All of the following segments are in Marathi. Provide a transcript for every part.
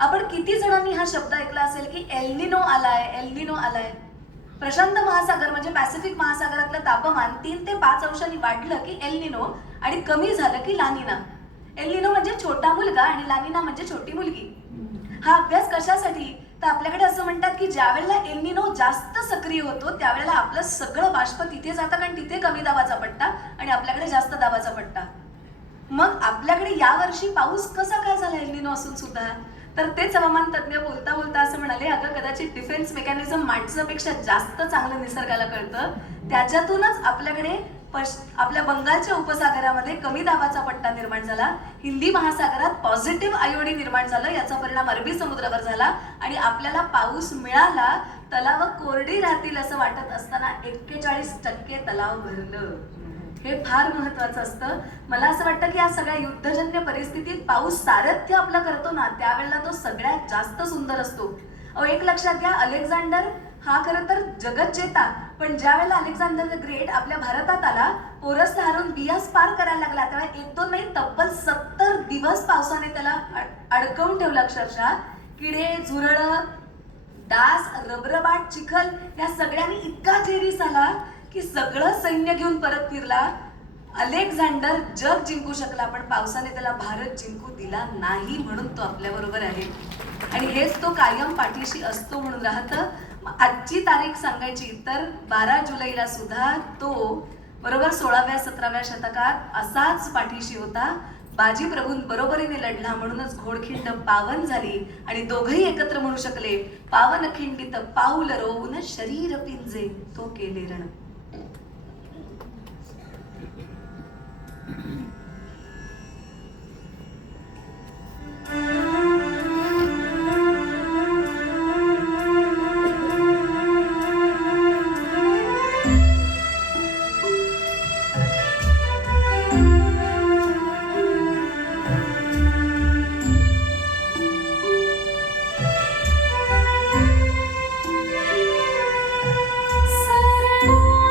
आपण किती जणांनी हा शब्द ऐकला असेल की एल्निनो आलाय, एल्निनो आलाय. प्रशांत महासागर म्हणजे पॅसिफिक महासागरातलं तापमान 3 ते 5 अंशांनी वाढलं की एल्निनो आणि कमी झालं की लानिना. एल्निनो म्हणजे छोटा मुलगा आणि लानिना म्हणजे छोटी मुलगी. हा अभ्यास कशासाठी? तर आपल्याकडे असं म्हणतात की ज्या वेळेला एल्निनो जास्त सक्रिय होतो त्यावेळेला आपलं सगळं बाष्प तिथे जातं, कारण तिथे कमी दाबाचा पट्टा आणि आपल्याकडे जास्त दाबाचा पट्टा. मग आपल्याकडे यावर्षी पाऊस कसा काय झाला एल्निनो असून सुद्धा? तर तेच हवामान तज्ज्ञ बोलता बोलता असं म्हणाले, अगं कदाचित डिफेन्स मेकॅनिझम माणसापेक्षा जास्त चांगलं निसर्गाला कळतं. त्याच्यातूनच आपल्याकडे आपल्या बंगालच्या उपसागरामध्ये कमी दाबाचा पट्टा निर्माण झाला, हिंदी महासागरात पॉझिटिव्ह आयोडी निर्माण झालं, याचा परिणाम अरबी समुद्रावर झाला आणि आपल्याला पाऊस मिळाला. तलाव कोरडी राहतील असं वाटत असताना 41% तलाव भरलं. हे फार महत्वाचं असतं. मला असं वाटतं की या सगळ्या युद्धजन्य परिस्थितीत पाऊस सारथ्य आपलं करतो ना, त्यावेळेला तो सगळ्यात जास्त सुंदर असतो. एक लक्षात घ्या, अलेक्झांडर हा खरं तर जगज्जेता, पण ज्या वेळेला अलेक्झांडर द ग्रेट आपल्या भारतात आला, पोरसला हरून बियास पार करायला लागला, तेव्हा 1-2 नाही, तब्बल 70 दिवस पावसाने त्याला अडकवून ठेवलं अक्षरशः. किडे, झुरळं, डास, रबरबाट, चिखल या सगळ्यांनी इतका जेरीस आला की सगळं सैन्य घेऊन परत फिरला. अलेक्झांडर जग जिंकू शकला, पण पावसाने त्याला भारत जिंकू दिला नाही, म्हणून तो आपल्या बरोबर आहे. आणि हेच तो कायम पाठीशी असतो म्हणून राहतं. आजची तारीख सांगायची तर 12 जुलैला सुद्धा तो बरोबर 16व्या-17व्या शतकात असाच पाठीशी होता. बाजी प्रभूं बरोबरीने लढला, म्हणूनच घोडखिंड पावन झाली आणि दोघही एकत्र म्हणू शकले, पावन खिंडित पाऊल रोवून शरीर पिंजे तो केले रण. सरळा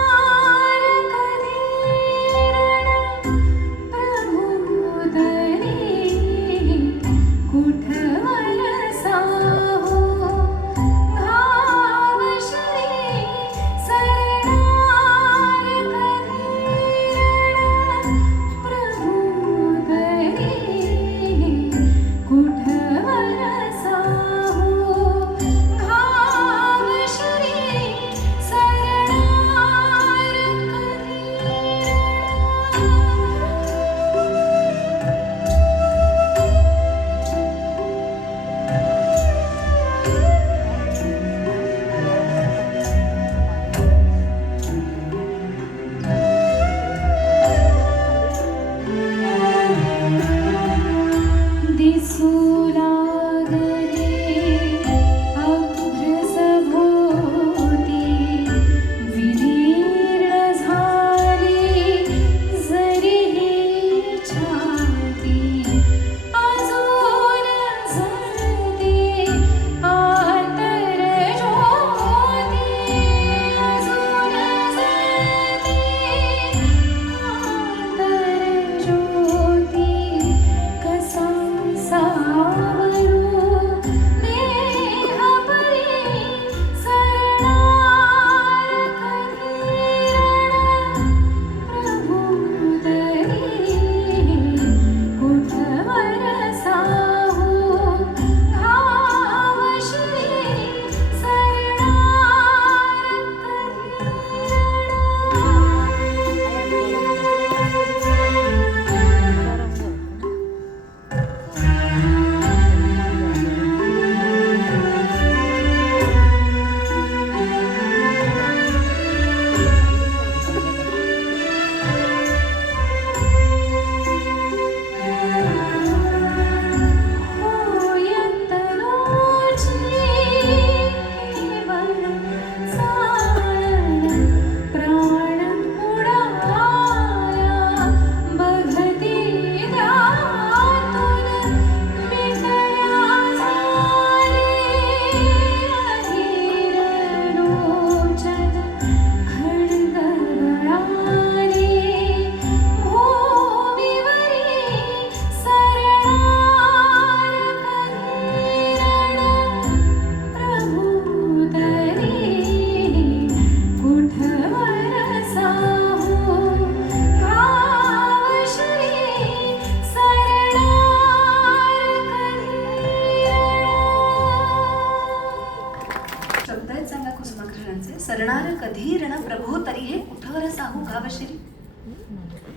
सरणार कधी रण प्रभो तरी हे कुठवर साहू गावशिरी.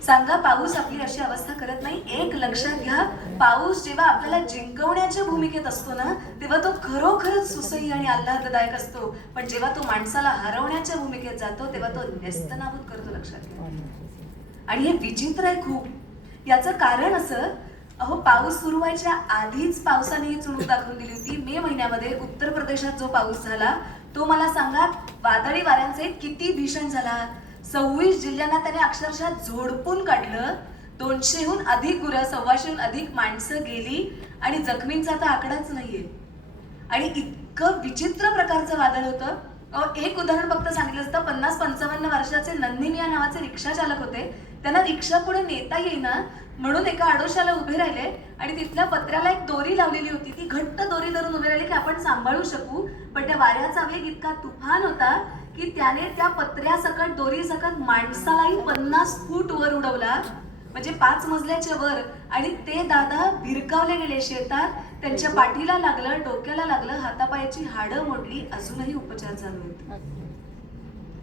सांगा, पाऊस आपली अशी अवस्था करत नाही? एक लक्षात घ्या, पाऊस जेव्हा आपल्याला जिंकवण्याच्या भूमिकेत असतो ना, तेव्हा तो खरोखरच सुसह्य आणि आल्हाददायक असतो. पण जेव्हा तो माणसाला हरवण्याच्या भूमिकेत जातो तेव्हा तो नेस्तनाबूत करतो. लक्षात घ्या. आणि हे विचित्र आहे खूप. याचं कारण असं, अहो, पाऊस सुरू व्हायच्या आधीच पावसाने ही चुणूक दाखवून दिली होती. मे महिन्यामध्ये उत्तर प्रदेशात जो पाऊस झाला तो मला सांगा, वादळी वाऱ्यांचे किती भीषण झाला. 26 जिल्ह्यांना त्याने अक्षरशः झोडपून काढलं. 200हून अधिक गुरं, 125हून अधिक माणसं गेली आणि जखमींचा तर आकडाच नाहीये. आणि इतकं विचित्र प्रकारचं वादळ होतं. एक उदाहरण फक्त सांगितलं असतं. 50-55 वर्षाचे नंदिनिया नावाचे रिक्षा चालक होते. त्यांना रिक्षा पुढे नेता येईना म्हणून एका आडोशाला उभे राहिले आणि तिथल्या पत्र्याला एक दोरी लावलेली होती. ती घट्ट दोरी धरून उभे राहिले की आपण सांभाळू शकू. पण त्या वाऱ्याचा वेग इतका तुफान होता की त्याने त्या पत्र्यासकट, दोरीसकट माणसालाही 50 फूट वर उडवला, म्हणजे 5 मजल्याच्या वर. आणि ते दादा भिरकावले गेले शेतात. त्यांच्या पाठीला लागलं, डोक्याला लागलं, हातापायाची हाडं मोडली. अजूनही उपचार चालू आहेत.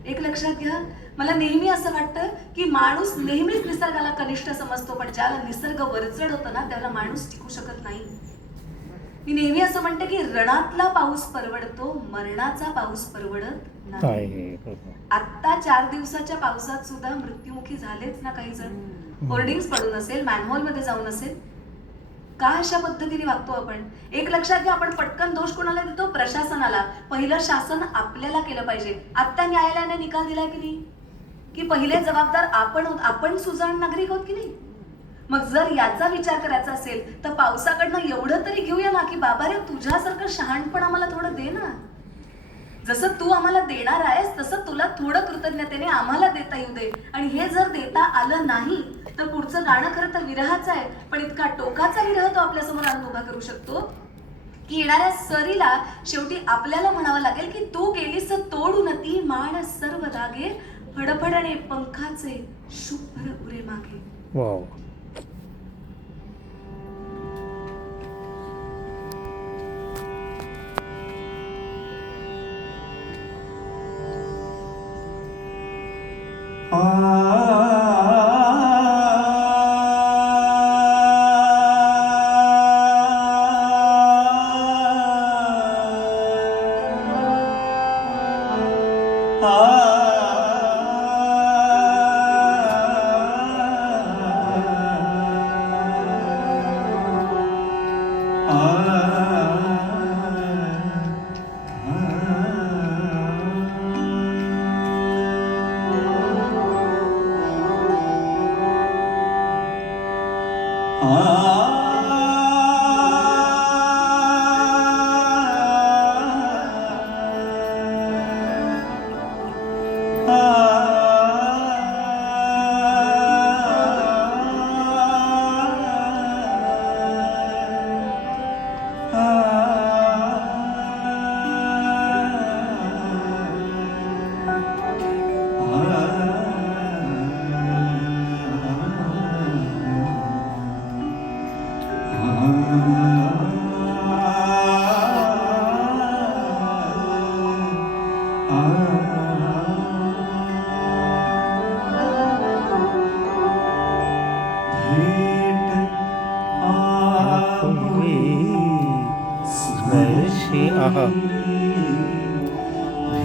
एक लक्षात घ्या, मला नेहमी असं वाटतं की माणूस नेहमीच निसर्गाला कनिष्ठ समजतो, पण ज्याला निसर्ग वरचढ होतं ना त्याला माणूस टिकू शकत नाही. मी नेहमी असं म्हणते की रणातला पाऊस परवडतो, मरणाचा पाऊस परवडत नाही. आता 4 दिवसाच्या पावसात सुद्धा मृत्युमुखी झालेच ना काही जण. होर्डिंग्स पडून असेल, मॅनहोल मध्ये जाऊन असेल. का अशा पद्धतीने वागतो आपण? एक लक्षात घ्या, आपण पटकन दोष कोणाला देतो? प्रशासनाला. पहिलं शासन आपल्याला केलं पाहिजे. आता न्यायालयाने निकाल दिलाय की नाही की पहिले जबाबदार आपण सुजाण नागरिक आहोत की नाही? मग जर याचा विचार करायचा असेल तर पावसाकडनं एवढं तरी घेऊया ना की बाबा रे, तुझ्यासारखं शहाणपण आम्हाला थोडं दे ना. जसं तू आम्हाला देणार आहेस तसं तुला थोडं कृतज्ञतेने आम्हाला देता येऊ दे. आणि हे जर देता आलं नाही तर पुढचं गाणं खरं तर विरहाचं आहे, पण इतका टोकाचा विरह तो आपल्यासमोर आणून उभा करू शकतो की येणाऱ्या सरीला शेवटी आपल्याला म्हणावं लागेल की तू गेलीस तोडून ती माण सर्व दागे, फडफडणे पंखाचे शुभ्र उरे मागे. वाव.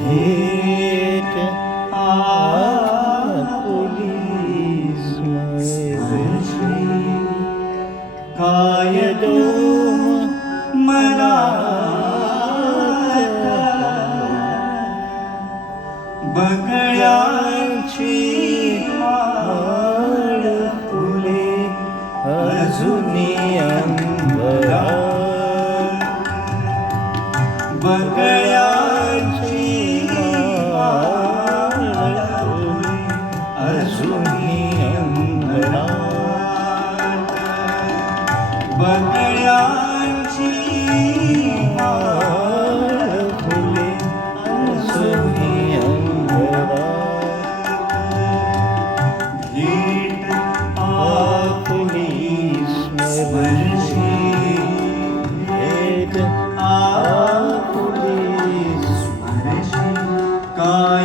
भेट आपुली स्मरशी काय डोम मनात बगळ्यांची माळ फुले अजुनी अंबरात बगळ्यांची माळ फुले अजुनी अंबरात बगळ्यांची माळ फुले अजुनी भेट आपुली स्मरशी भेट आपुली स्मरशी काय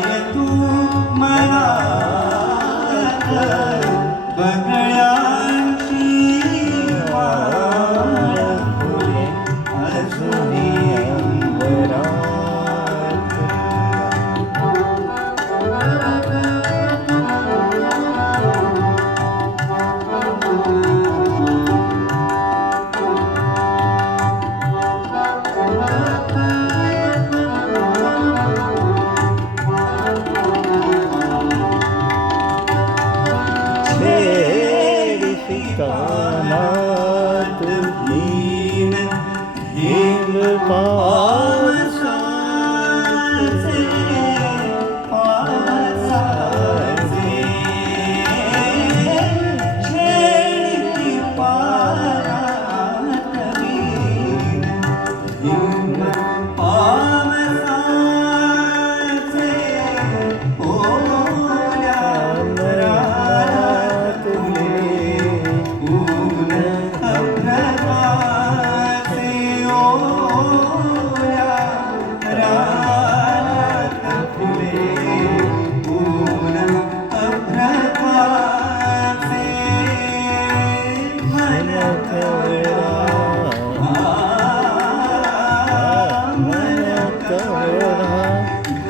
पावसाचे छेडती पारात वीण पावसाचे ओल्या रातले ऊन अभ्रकाचे ओल्या रात फुले ऊन अभ्रकाचे मन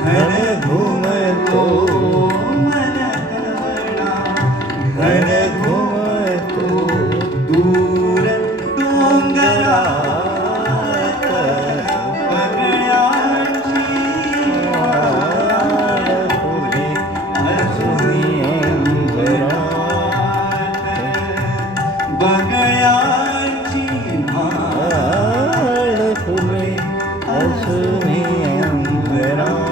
घन घुमतो मन घन घुमतो दूर डोंगरात बगळ्याची माळ फुले अजूनी अंबरात बगळ्याची माळ फुले अजूनी अंबरात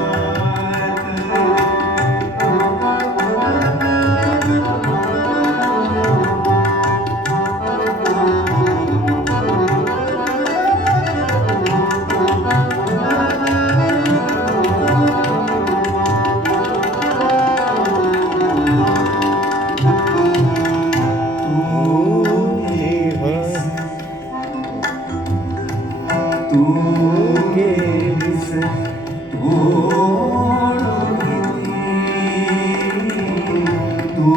तू गेलीस ओढून तू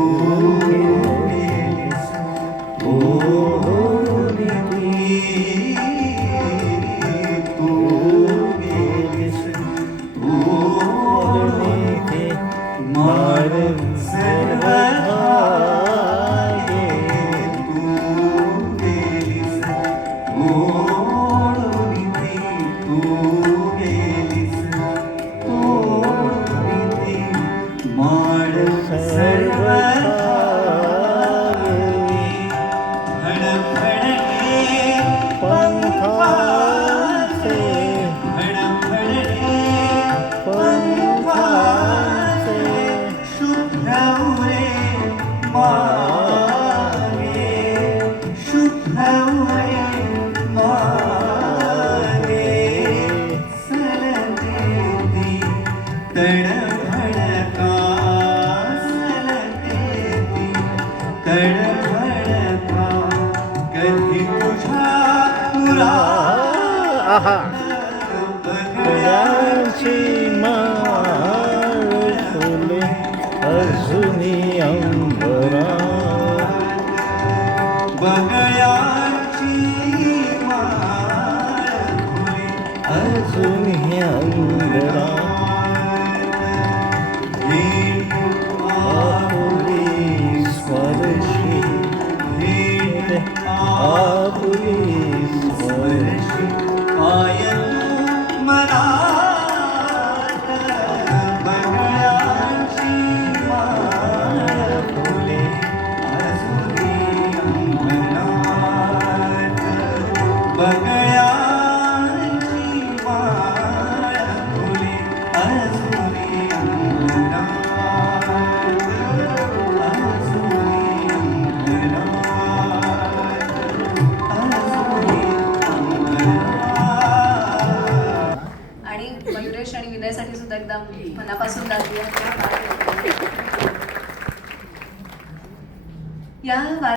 गेलीस ओढून तू गेलीस ओढून मार सर्वहाये तू गेलीस ओढून तू गेलीस ओढून माळ सर्वहाये फडफडणे पंखाचे फडफडणे पंखाचे शुभ्रवरे मागे शुभ्रवरे मागे सलतेती तडफडका सलतेती तडफडका कधी तुझ्या फुलांची माळ फुले अजूनी अंबरात बगळ्याची माळ फुले अजूनी अंबरात आपुली स्पर्शी आपुली स्पर्शी आय तू मनात बगळ्याची माळ फुले अजूनी अंबरात बगळ्याची माळ फुले अजूनी अंबरात अजूनी आणि मयुरेश आणि विनयसाठी सुद्धा एकदम मनापासून दाखवूया या